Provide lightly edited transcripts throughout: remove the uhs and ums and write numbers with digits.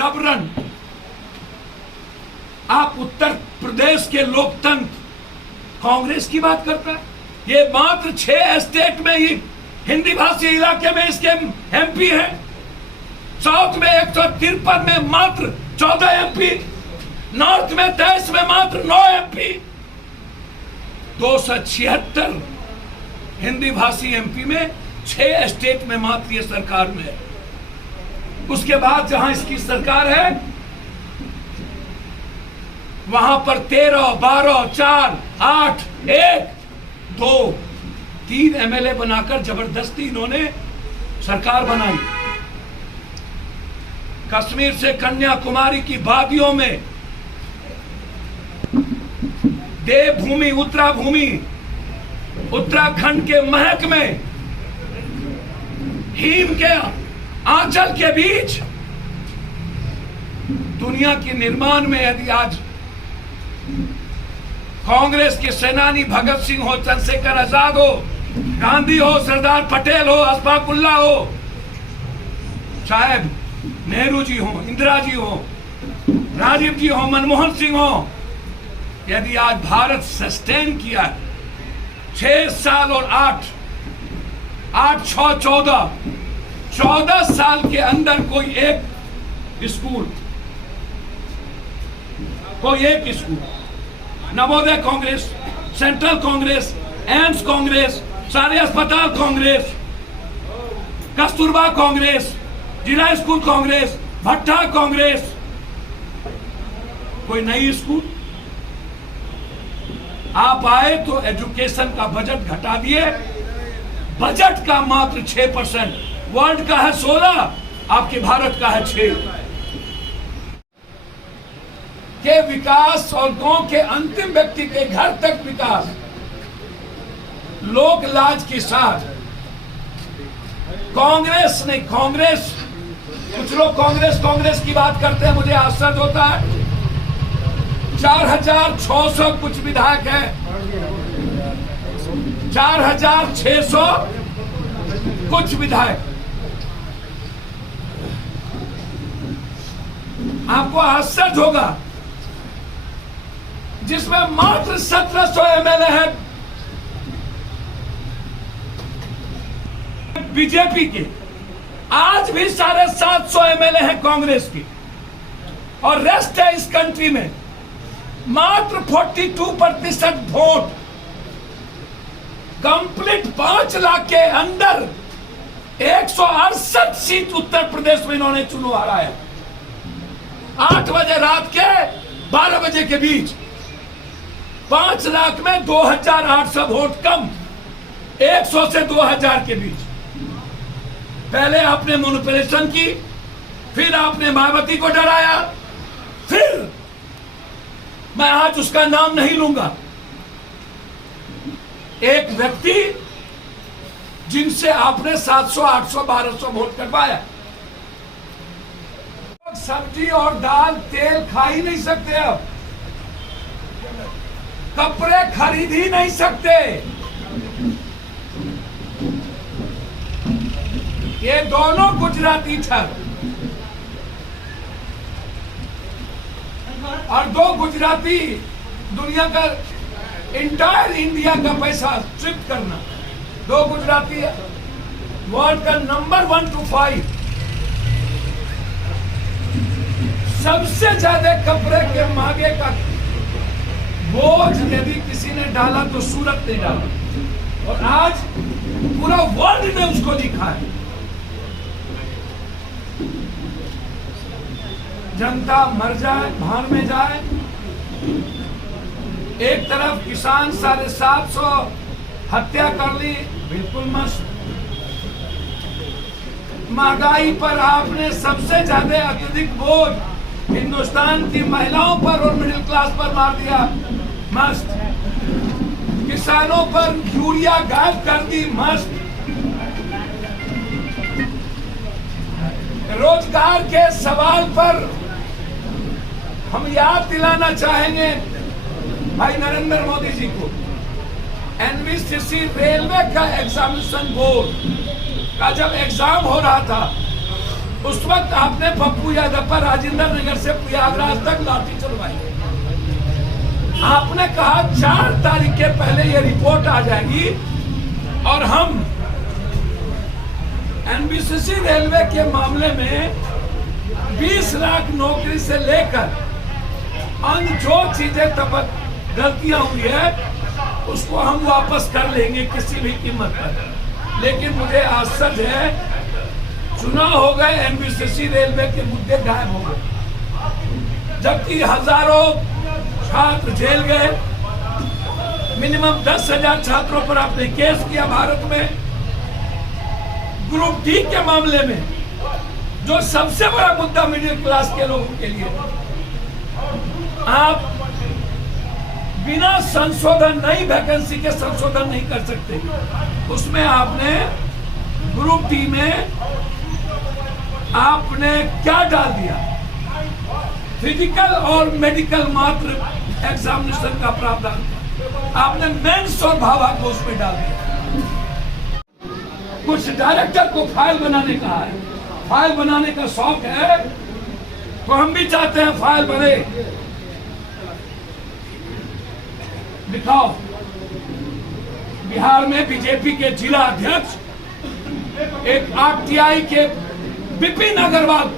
जबरन आप उत्तर प्रदेश के लोकतंत्र कांग्रेस की बात करता है। ये मात्र 6 स्टेट में ही हिंदी भाषी इलाके में इसके एमपी है। साउथ में 153 में मात्र 14 एमपी, नॉर्थ में 23 में मात्र 9 एमपी, 276 हिंदी भाषी एमपी में 6 स्टेट में मात्र ये सरकार में है। उसके बाद जहां इसकी सरकार है वहां पर 13, 12, 4, 8, 1, 2, 3 एमएलए बनाकर जबरदस्ती इन्होंने सरकार बनाई। कश्मीर से कन्याकुमारी की वादियों में, देवभूमि उत्तराभूमि उत्तराखंड के महक में, हिम के आंचल के बीच दुनिया के निर्माण में यदि आज कांग्रेस के सेनानी भगत सिंह हो, चंद्रशेखर आजाद हो, गांधी हो, सरदार पटेल हो, अशफाक उल्लाह हो, चाहे नेहरू जी हो, इंदिरा जी हो, राजीव जी हो, मनमोहन सिंह हो, यदि आज भारत सस्टेन किया 6 साल और 8, 6, 14 साल के अंदर कोई एक school, Navodaya Congress, central Congress, AIIMS Congress, सारे अस्पताल कांग्रेस, कस्तूरबा कांग्रेस, जिला स्कूल कांग्रेस, भट्टा कांग्रेस, कोई नई स्कूल। आप आए तो एजुकेशन का बजट घटा दिए, बजट का मात्र 6%, वर्ल्ड का है 16, आपके भारत का है 6 के विकास और गांव के अंतिम व्यक्ति के घर तक विकास लोक लाज के साथ कांग्रेस ने, कुछ लोग कांग्रेस की बात करते हैं, मुझे आश्चर्य होता है। 4600 कुछ विधायक हैं, 4600 कुछ विधायक। आपको आश्चर्य होगा जिसमें मात्र 1700 एमएलए है बीजेपी के, आज भी 750 एमएलए हैं कांग्रेस की, और रेस्ट है इस कंट्री में मात्र 42% वोट। कंप्लीट 5 लाख के अंदर 168 सीट उत्तर प्रदेश में इन्होंने चुनाव हराया। 8 बजे रात के 12 बजे के बीच 5 लाख में 2800 वोट कम, 100 से 2000 के बीच। पहले आपने मैनिपुलेशन की, फिर आपने मायावती को डराया, फिर मैं आज उसका नाम नहीं लूंगा, एक व्यक्ति जिनसे आपने 700, 800, 1200 वोट करवाया। सब्जी और दाल तेल खा ही नहीं सकते, अब कपड़े खरीद ही नहीं सकते। ये दोनों गुजराती थे और 2 गुजराती दुनिया का, इंटायर इंडिया का पैसा स्ट्रिप करना। 2 गुजराती वर्ल्ड का नंबर 1 to 5 सबसे ज्यादा कपड़े के मांगे का बोझ यदि किसी ने डाला तो सूरत ने डाला, और आज पूरा वर्ल्ड ने उसको लिखा है। जनता मर जाए, भाड़ में जाए। एक तरफ किसान 750 हत्या कर ली, बिल्कुल मस्त। महंगाई पर आपने सबसे ज्यादा अत्यधिक बोझ हिंदुस्तान की महिलाओं पर और मिडिल क्लास पर मार दिया, मस्त। किसानों पर यूरिया गायब कर दी, मस्त। रोजगार के सवाल पर हम याद दिलाना चाहेंगे भाई नरेंद्र मोदी जी को, एनवीसीसी रेलवे का एग्जामिनेशन बोर्ड का जब एग्जाम हो रहा था उस वक्त आपने पप्पू यादव पर राजेंद्र नगर से प्रयागराज तक लाठी चलवाई। आपने कहा 4 तारीख के पहले ये रिपोर्ट आ जाएगी और हम एनबीसीसी रेलवे के मामले में 20 लाख नौकरी से लेकर अन्य जो चीजें तब गलतियां हुई है उसको हम वापस कर लेंगे किसी भी कीमत पर। लेकिन मुझे आश्चर्य है, चुनाव हो गए, एनबीसीसी रेलवे के मुद्दे गायब हो गए, जबकि हजारों छात्र जेल गए। मिनिमम 10,000 छात्रों पर आपने केस किया भारत में। ग्रुप डी के मामले में जो सबसे बड़ा मुद्दा मिडिल क्लास के लोगों के लिए, आप बिना संशोधन, नई वैकेंसी के संशोधन नहीं कर सकते। उसमें आपने ग्रुप डी में आपने क्या डाल दिया? फिजिकल और मेडिकल मात्र एग्जामिनेशन का प्रावधान आपने मेंस और भाभा को उसमें डाल दिया। कुछ डायरेक्टर को फाइल बनाने का है, फाइल बनाने का शौक है, तो हम भी चाहते हैं फाइल बने। दिखाओ, बिहार में बीजेपी के जिला अध्यक्ष एक आरटीआई के विपिन अग्रवाल,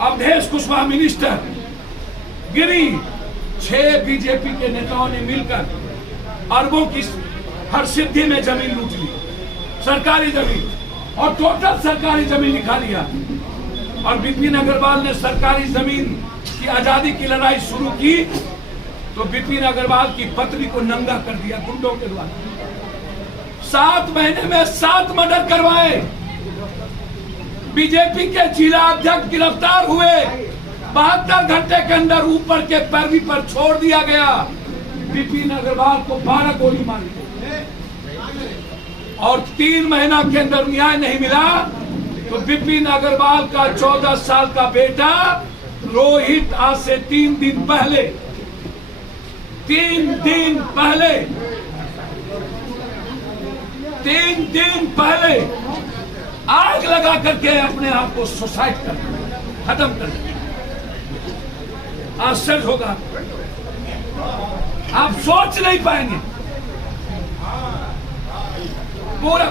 अवधेश कुशवाहा मिनिस्टर गिरी, 6 बीजेपी के नेताओं ने मिलकर अरबों की हरसिद्धि में जमीन लूट ली, सरकारी जमीन, और टोटल सरकारी जमीन निकाल लिया। और विपिन अग्रवाल ने सरकारी जमीन की आजादी की लड़ाई शुरू की तो विपिन अग्रवाल की पत्नी को नंगा कर दिया गुंडों के द्वारा। 7 महीने में 7 मर्डर करवाए। बीजेपी के जिला अध्यक्ष गिरफ्तार हुए, 72 घंटे के अंदर ऊपर के पैरवी पर छोड़ दिया गया। विपिन अग्रवाल को 12 गोली मारी और 3 महीना के अंदर न्याय नहीं मिला तो विपिन अग्रवाल का 14 साल का बेटा रोहित आज से 3 दिन पहले आग लगा करके अपने आप को सुसाइड कर खत्म कर दिया। आश्चर्य होगा, आप सोच नहीं पाएंगे। पूरा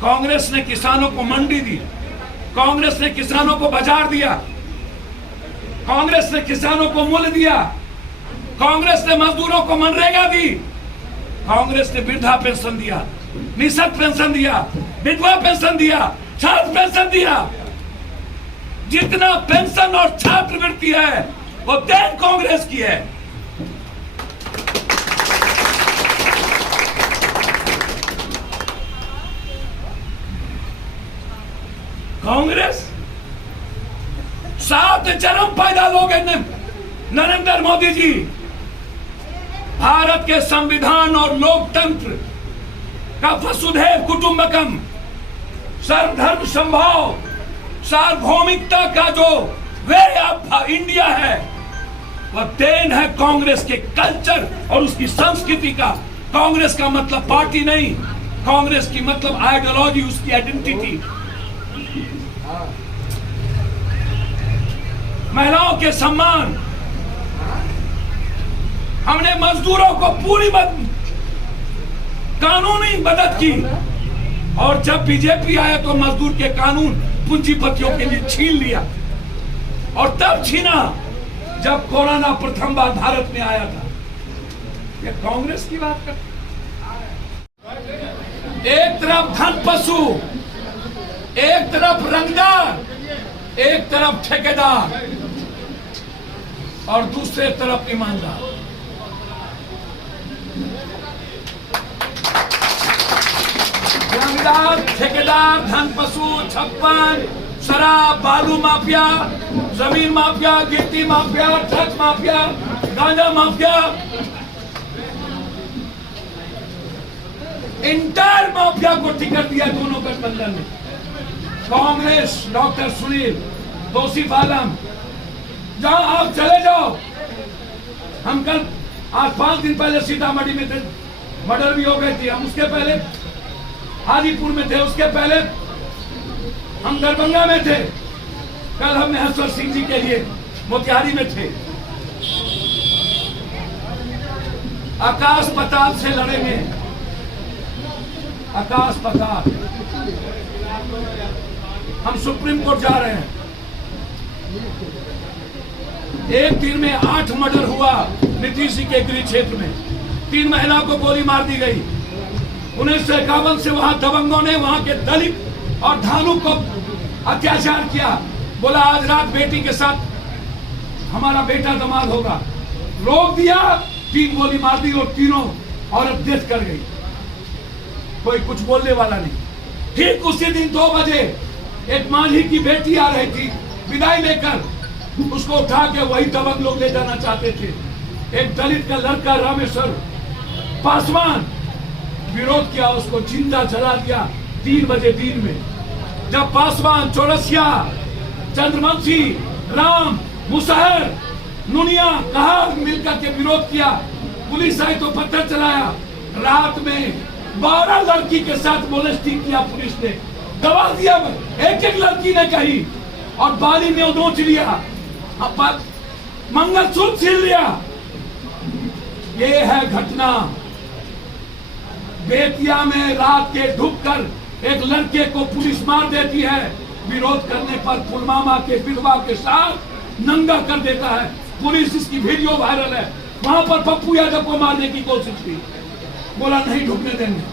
कांग्रेस ने किसानों को मंडी दी, कांग्रेस ने किसानों को बाजार दिया, कांग्रेस ने किसानों को मूल्य दिया, कांग्रेस ने मजदूरों को मनरेगा दी, कांग्रेस ने वृद्धा पेंशन दिया, निःशक्त पेंशन दिया, विधवा पेंशन दिया, छात्र पेंशन दिया। जितना पेंशन और छात्रवृत्ति है वो देन कांग्रेस की है। कांग्रेस 7 जन्म पैदा लोगे नरेंद्र मोदी जी। भारत के संविधान और लोकतंत्र का वसुधैव कुटुंबकम, सर्वधर्म संभाव, सार्वभौमिकता का जो वे ऑफ इंडिया है वह देन है कांग्रेस के कल्चर और उसकी संस्कृति का। कांग्रेस का मतलब पार्टी नहीं, कांग्रेस की मतलब आइडियोलॉजी, उसकी आइडेंटिटी। महिलाओं के सम्मान, हमने मजदूरों को पूरी कानूनी मदद की और जब बीजेपी आया तो मजदूर के कानून पूंजीपतियों के लिए छीन लिया। और तब छीना जब कोरोना प्रथम बार भारत में आया था। ये कांग्रेस की बात करते, एक तरफ धन पशु, एक तरफ रंगदार, एक तरफ ठेकेदार और दूसरे तरफ ईमानदार। रंगदार, ठेकेदार, धन पशु, छप्पन, शराब, बालू माफिया, जमीन माफिया, गिट्टी माफिया, ट्रक माफिया, गांजा माफिया, इंटायर माफिया को टिकट दिया दोनों गठबंधन में। कांग्रेस, डॉक्टर सुनील, तौसीफ आलम, जहां आप चले जाओ, हम कल आज 5 दिन पहले सीतामढ़ी में थे, मर्डर भी हो गए थे। हम उसके पहले हाजीपुर में थे, उसके पहले हम दरभंगा में थे, कल हम महेश्वर सिंह जी के लिए मोतिहारी में थे। आकाश पाताल से लड़ेंगे, आकाश पाताल। हम सुप्रीम कोर्ट जा रहे हैं। एक दिन में 8 मर्डर हुआ नीतीश जी के गृह क्षेत्र में। 3 महिलाओं को गोली मार दी गई। 1951 से वहां दबंगों ने वहां के दलित और धानु को अत्याचार किया। बोला आज रात बेटी के साथ हमारा बेटा दमाद होगा, रोक दिया, 3 गोली मार दी और तीनों औरत डेथ कर गई। कोई कुछ बोलने वाला नहीं। ठीक उसी दिन 2 बजे एक मांझी की बेटी आ रही थी विदाई लेकर, उसको उठा के वही दबंग लोग ले जाना चाहते थे। एक दलित का लड़का रामेश्वर पासवान विरोध किया, उसको जिंदा जला दिया 3 बजे दिन में। जब पासवान, चौरसिया, चंद्रवंशी, राम, मुसहर, नुनिया कहा मिलकर के विरोध किया। पुलिस आई तो पत्थर चलाया। रात में 12 लड़की के साथ मोलेस्टिंग किया पुलिस ने, गवा दिया। एक लड़की ने कही और बाली में नोच लिया, मंगलसूत्र छीन लिया। ये है घटना। बेतिया में रात के ढुक कर एक लड़के को पुलिस मार देती है। विरोध करने पर पुलवामा के विधवा के साथ नंगा कर देता है पुलिस। इसकी वीडियो वायरल है। वहां पर पप्पू यादव को मारने की कोशिश की, बोला नहीं ढुकने देंगे।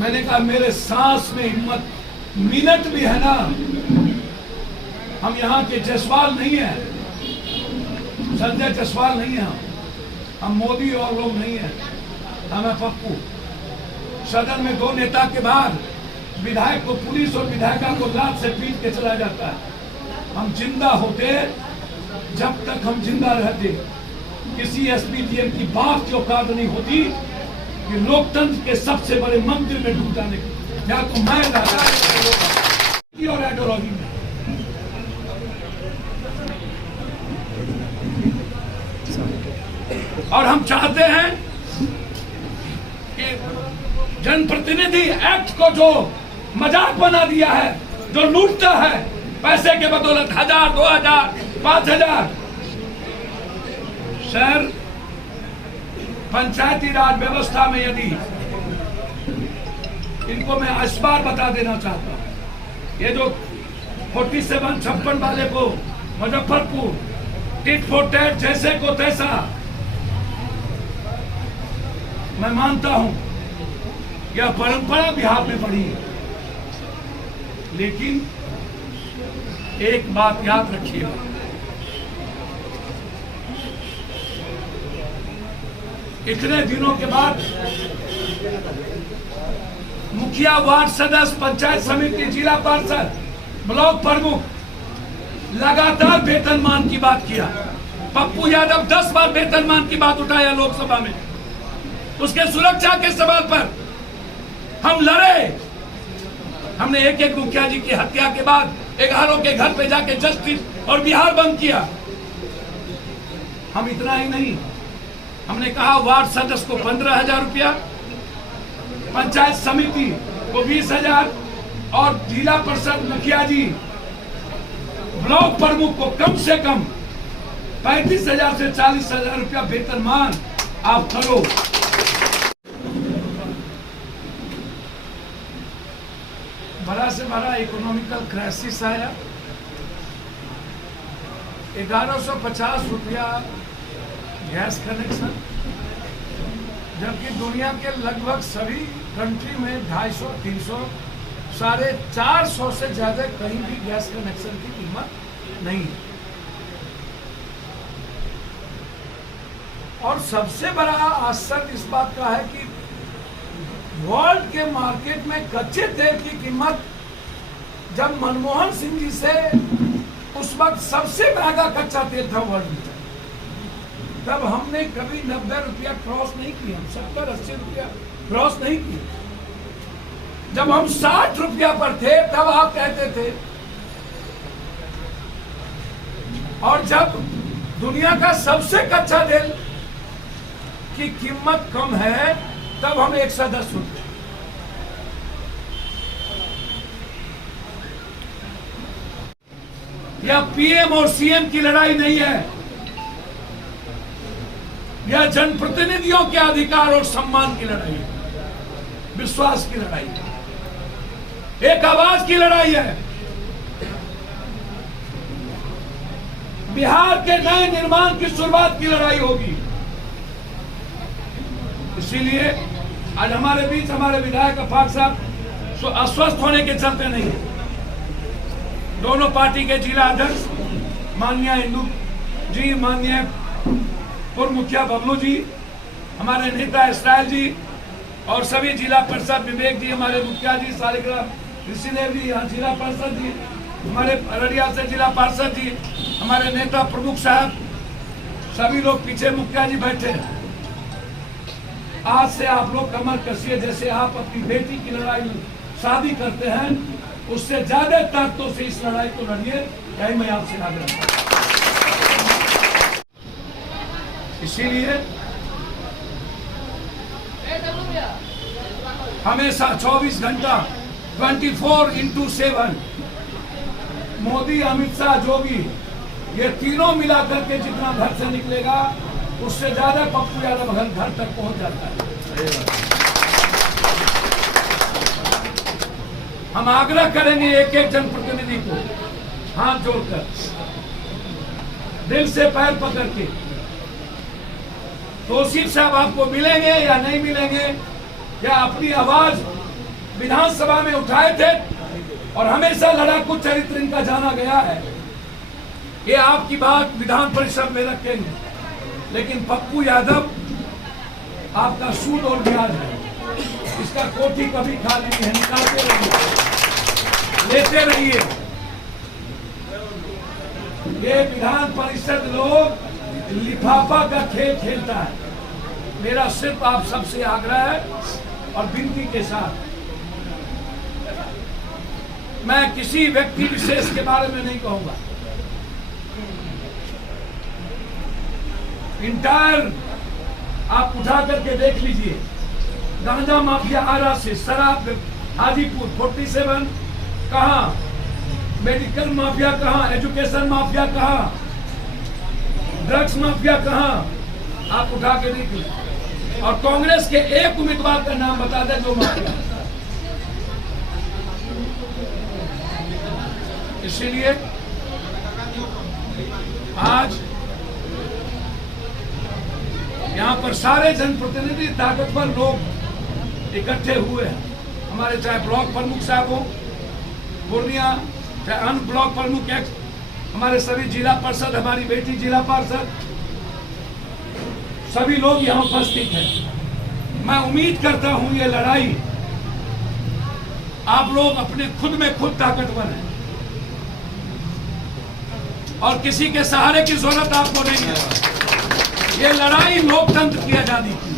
मैंने कहा मेरे सांस में हिम्मत, मिनट भी है ना। हम यहाँ के जसवाल नहीं है, संजय जसवाल नहीं है, हम मोदी और लोग नहीं है, हम है पप्पू। सदन में 2 नेता के बाद विधायक को पुलिस और विधायिका को लात से पीट के चला जाता है। हम जिंदा होते, जब तक हम जिंदा रहते, किसी एसपीडीएम की बात की औकात नहीं होती कि लोकतंत्र के सबसे बड़े मंदिर में डूब जाने की। या तो मैं और आइडियोलॉजी में और हम चाहते हैं कि जनप्रतिनिधि एक्ट को जो मजाक बना दिया है, जो लूटता है पैसे के बदौलत 1000, 2000, 5000। सर, पंचायती राज व्यवस्था में यदि इनको मैं इस बार बता देना चाहता हूं, ये जो 4756 वाले को मुजफ्फरपुर टिट फॉर टैट जैसे को तैसा, मैं मानता हूं यह परंपरा बिहार में बढ़ी है। लेकिन एक बात याद रखिएगा, इतने दिनों के बाद मुखिया, वार्ड सदस्य, पंचायत समिति, जिला पार्षद, ब्लॉक प्रमुख लगातार वेतनमान की बात किया। पप्पू यादव 10 बार वेतनमान की बात उठाया लोकसभा में। उसके सुरक्षा के सवाल पर हम लड़े। हमने एक मुखिया जी की हत्या के बाद 11 के घर पे जाके जस्टिस और बिहार बंद किया। हम इतना ही नहीं, हमने कहा वार्ड सदस्य को 15,000 रुपया, पंचायत समिति को 20,000 और जिला परिषद मुखिया जी, ब्लॉक प्रमुख को कम से कम 35,000 से 40,000 रुपया वेतनमान आप करो। बड़ा से बड़ा इकोनॉमिकल क्राइसिस आया। 1150 रुपया गैस कनेक्शन, जबकि दुनिया के लगभग सभी कंट्री में 250, 300, 450 से ज्यादा कहीं भी गैस कनेक्शन की कीमत नहीं है। और सबसे बड़ा आश्चर्य इस बात का है कि वर्ल्ड के मार्केट में कच्चे तेल की कीमत जब मनमोहन सिंह जी से उस वक्त सबसे महंगा कच्चा तेल था वर्ल्ड में, तब हमने कभी 90 रुपया क्रॉस नहीं किया, 70-80 रुपया क्रॉस नहीं किया। जब हम 60 रुपया पर थे तब आप कहते थे, और जब दुनिया का सबसे कच्चा तेल की कीमत कम है तब हम एक सदस्य चुनते हैं। यह पीएम और सीएम की लड़ाई नहीं है, यह जनप्रतिनिधियों के अधिकार और सम्मान की लड़ाई है, विश्वास की लड़ाई है, एक आवाज की लड़ाई है। बिहार के नए निर्माण की शुरुआत की लड़ाई होगी। इसीलिए आज हमारे बीच हमारे विधायक अफाक साहब अस्वस्थ होने के चलते नहीं है। दोनों पार्टी के जिला अध्यक्ष माननीय इंदू जी, माननीय पूर्व मुखिया बबलू जी, हमारे नेता इसराइल जी और सभी जिला परिषद विवेक जी, हमारे मुखिया जी सालिग्राम ऋषिदेव जी, यहाँ जिला परिषद जी, हमारे अररिया से जिला पार्षद जी, हमारे नेता प्रमुख साहब, सभी लोग पीछे मुखिया जी बैठे हैं। आज से आप लोग कमर कसिए, जैसे आप अपनी बेटी की लड़ाई शादी करते हैं उससे ज्यादा ताकतों से इस लड़ाई को लड़िए, यही मैं आपसे आग्रह करता हूं। इसीलिए हमेशा 24 घंटा 24/7 मोदी, अमित शाह, जोगी, ये तीनों मिलाकर के जितना घर से निकलेगा उससे ज्यादा पप्पू यादव घर तक पहुंच जाता है। हम आग्रह करेंगे एक एक जनप्रतिनिधि को हाथ जोड़कर, दिल से पैर पकड़ के, तौसीफ साहब आपको मिलेंगे या नहीं मिलेंगे, या अपनी आवाज विधानसभा में उठाए थे और हमेशा लड़ाकू चरित्र इनका जाना गया है, ये आपकी बात विधान परिषद में रखेंगे। लेकिन पप्पू यादव आपका सूद और ब्याज है, इसका कोठी कभी खाली नहीं है, निकालते रहिए, लेते रहिए। ये विधान परिषद लोग लिफाफा का खेल खेलता है। मेरा सिर्फ आप सबसे आग्रह है और विनती के साथ, मैं किसी व्यक्ति विशेष के बारे में नहीं कहूंगा, इंटायर आप उठा करके देख लीजिए, गांजा माफिया आरा से, शराब हाजीपुर 47 कहां, मेडिकल माफिया कहां, एजुकेशन माफिया कहां, ड्रग्स माफिया कहां, आप उठा के देख लीजिए। और कांग्रेस के एक उम्मीदवार का नाम बता दें जो माफिया। इसीलिए आज यहाँ पर सारे जनप्रतिनिधि, ताकतवर लोग इकट्ठे हुए हैं। हमारे चाहे ब्लॉक प्रमुख साहब हो पूर्णिया, चाहे अन्य ब्लॉक प्रमुख, हमारे सभी जिला पार्षद, हमारी बेटी जिला पार्षद, सभी लोग यहाँ उपस्थित हैं। मैं उम्मीद करता हूँ ये लड़ाई आप लोग अपने खुद में खुद ताकतवर हैं और किसी के सहारे की जरूरत आपको नहीं है। ये लड़ाई लोकतंत्र की आजादी की,